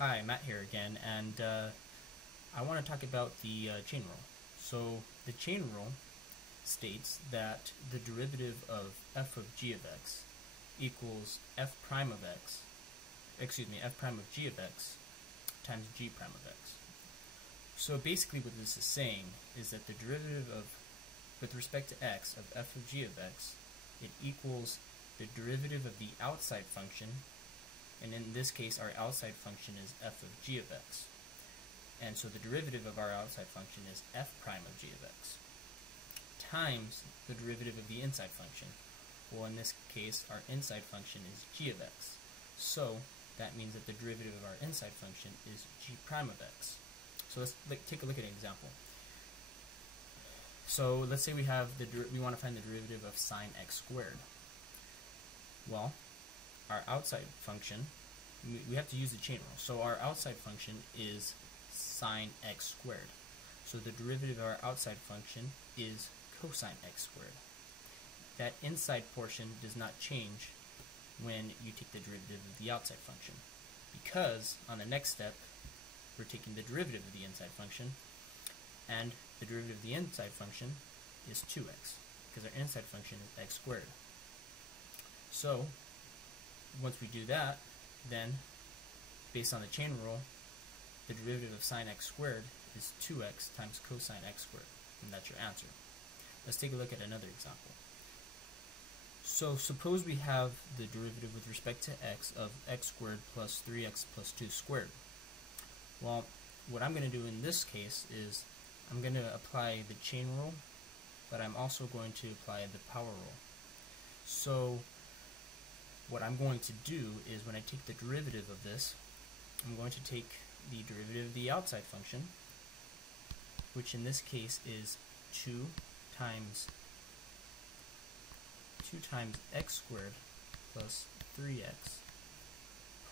Hi, Matt here again, and I want to talk about the chain rule. So the chain rule states that the derivative of f of g of x equals f prime of x, f prime of g of x times g prime of x. So basically what this is saying is that the derivative of, with respect to x, of f of g of x, it equals the derivative of the outside function, and in this case our outside function is f of g of x. And so the derivative of our outside function is f prime of g of x times the derivative of the inside function. Well, in this case, our inside function is g of x. So that means that the derivative of our inside function is g prime of x. So let's take a look at an example. So let's say we want to find the derivative of sine x squared. Well, our outside function, we have to use the chain rule. So our outside function is sine x squared. So the derivative of our outside function is cosine x squared. That inside portion does not change when you take the derivative of the outside function, because on the next step we're taking the derivative of the inside function, and the derivative of the inside function is 2x, because our inside function is x squared. So once we do that, then based on the chain rule, the derivative of sine x squared is 2x times cosine x squared, and that's your answer. Let's take a look at another example. So suppose we have the derivative with respect to x of x squared plus 3x plus 2 squared. Well, what I'm going to do in this case is I'm going to apply the chain rule, but I'm also going to apply the power rule. So what I'm going to do is, when I take the derivative of this, I'm going to take the derivative of the outside function, which in this case is 2 times x squared plus 3x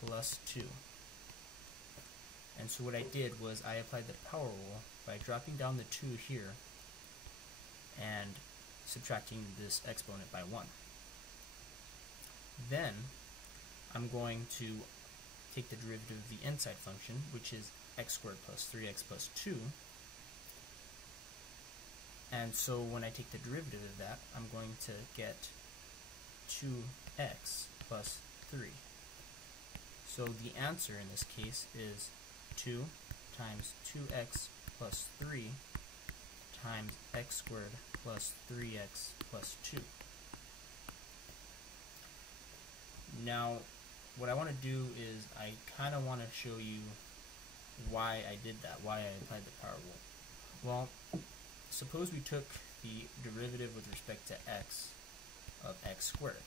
plus 2. And so what I did was I applied the power rule by dropping down the 2 here and subtracting this exponent by 1. Then I'm going to take the derivative of the inside function, which is x squared plus 3x plus 2. And so when I take the derivative of that, I'm going to get 2x plus 3. So the answer in this case is 2 times 2x plus 3 times x squared plus 3x plus 2. Now, what I want to do is I kind of want to show you why I did that, why I applied the power rule. Well, suppose we took the derivative with respect to x of x squared.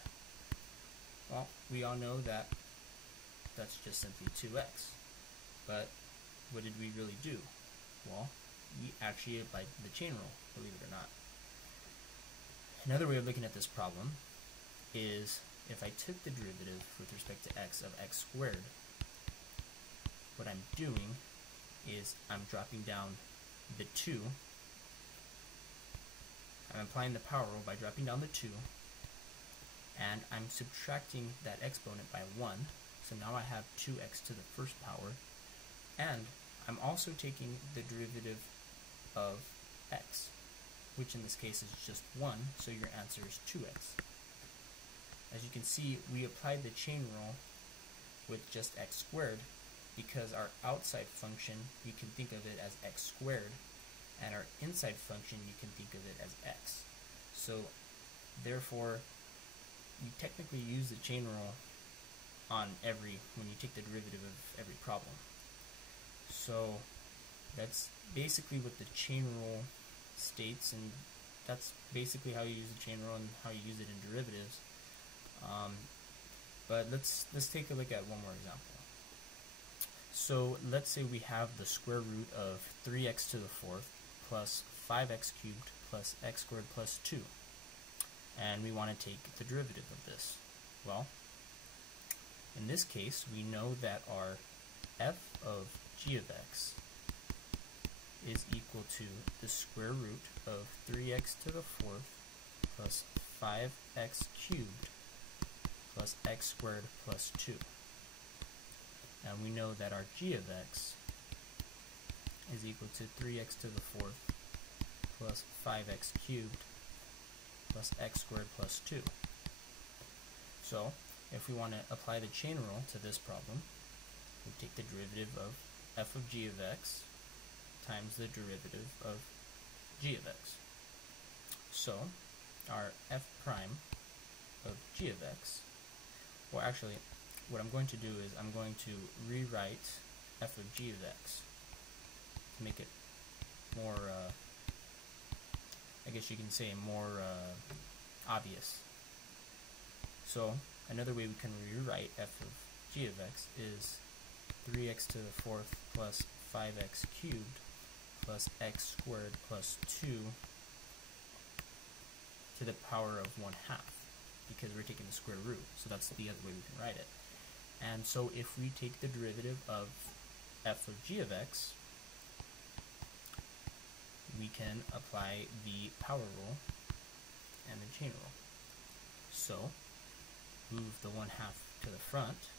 Well, we all know that that's just simply 2x. But what did we really do? Well, we actually applied the chain rule, believe it or not. Another way of looking at this problem is, if I took the derivative with respect to x of x squared, what I'm doing is I'm dropping down the 2. I'm applying the power rule by dropping down the 2, and I'm subtracting that exponent by 1. So now I have 2x to the first power, and I'm also taking the derivative of x, which in this case is just 1, so your answer is 2x. As you can see, we applied the chain rule with just x squared because our outside function, you can think of it as x squared, and our inside function, you can think of it as x. So therefore, you technically use the chain rule when you take the derivative of every problem. So that's basically what the chain rule states, and that's basically how you use the chain rule and how you use it in derivatives. But let's take a look at one more example. So let's say we have the square root of 3x to the 4th plus 5x cubed plus x squared plus 2, and we want to take the derivative of this. Well, in this case, we know that our f of g of x is equal to the square root of 3x to the 4th plus 5x cubed plus x squared plus 2. And we know that our g of x is equal to 3x to the fourth plus 5x cubed plus x squared plus 2. So, if we want to apply the chain rule to this problem, we take the derivative of f of g of x times the derivative of g of x. So, our f prime of g of x, well actually, what I'm going to do is I'm going to rewrite f of g of x to make it more, I guess you can say more obvious. So, another way we can rewrite f of g of x is 3x to the fourth plus 5x cubed plus x squared plus 2 to the power of 1/2, because we're taking the square root, so that's the other way we can write it. And so if we take the derivative of f of g of x, we can apply the power rule and the chain rule. So move the 1/2 to the front,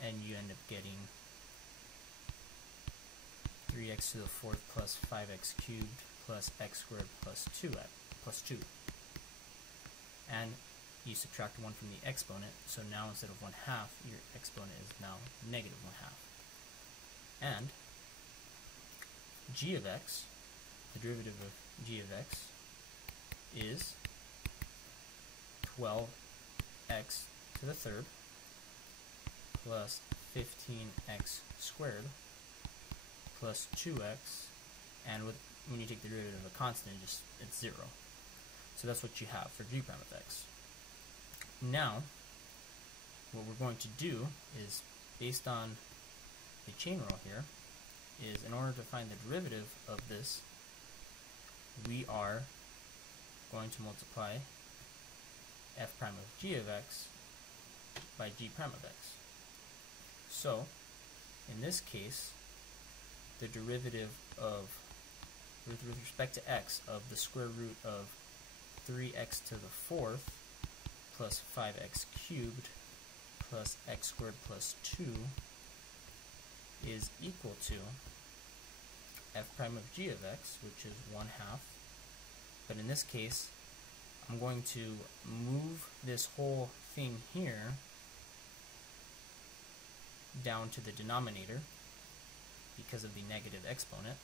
and you end up getting 3x to the fourth plus 5x cubed plus x squared plus 2. And you subtract 1 from the exponent, so now instead of 1/2, your exponent is now negative 1/2. And g of x, the derivative of g of x, is 12x to the third plus 15x squared plus 2x, and when you take the derivative of a constant, it's 0. So that's what you have for g prime of x. Now, what we're going to do is, based on the chain rule here, is in order to find the derivative of this, we are going to multiply f prime of g of x by g prime of x. So, in this case, the derivative of, with respect to x, of the square root of 3x to the fourth plus 5x cubed plus x squared plus 2 is equal to f prime of g of x, which is 1/2. But in this case, I'm going to move this whole thing here down to the denominator because of the negative exponent.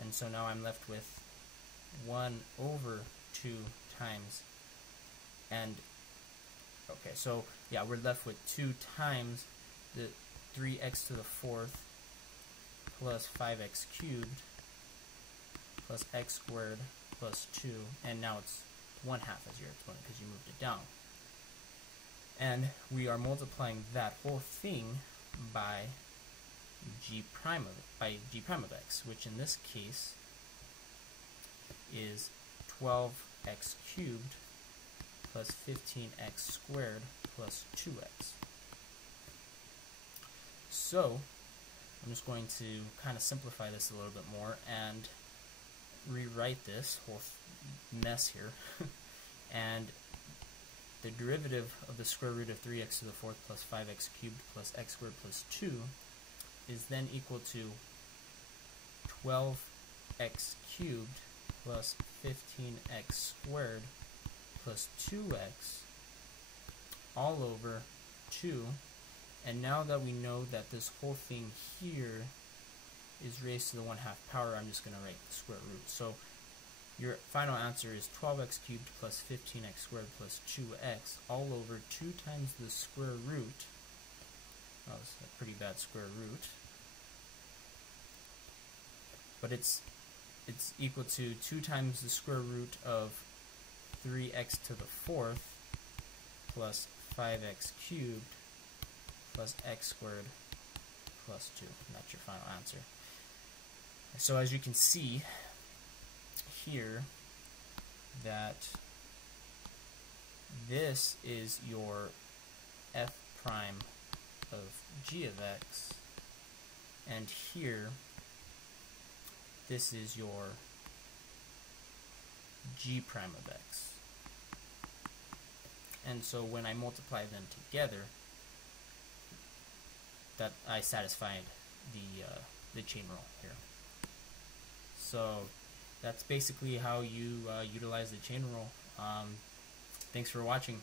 And so now I'm left with 1 over 2 times, and okay, so yeah, we're left with 2 times the 3x to the fourth plus 5x cubed plus x squared plus 2, and now it's 1/2 as your exponent because you moved it down. And we are multiplying that whole thing by g prime of x, which in this case is 12x cubed plus 15x squared plus 2x. So I'm just going to kind of simplify this a little bit more and rewrite this whole mess here. And the derivative of the square root of 3x to the fourth plus 5x cubed plus x squared plus 2 is then equal to 12x cubed plus 15x squared plus 2x all over 2. And now that we know that this whole thing here is raised to the 1/2 power, I'm just going to write the square root. So your final answer is 12x cubed plus 15x squared plus 2x all over 2 times the square root. Oh, that's a pretty bad square root. But it's equal to 2 times the square root of 3x to the fourth plus 5x cubed plus x squared plus 2. And that's your final answer. So as you can see here, that this is your f prime of g of x, and here this is your g prime of x. And so when I multiply them together, that I satisfied the chain rule here. So that's basically how you utilize the chain rule. Thanks for watching.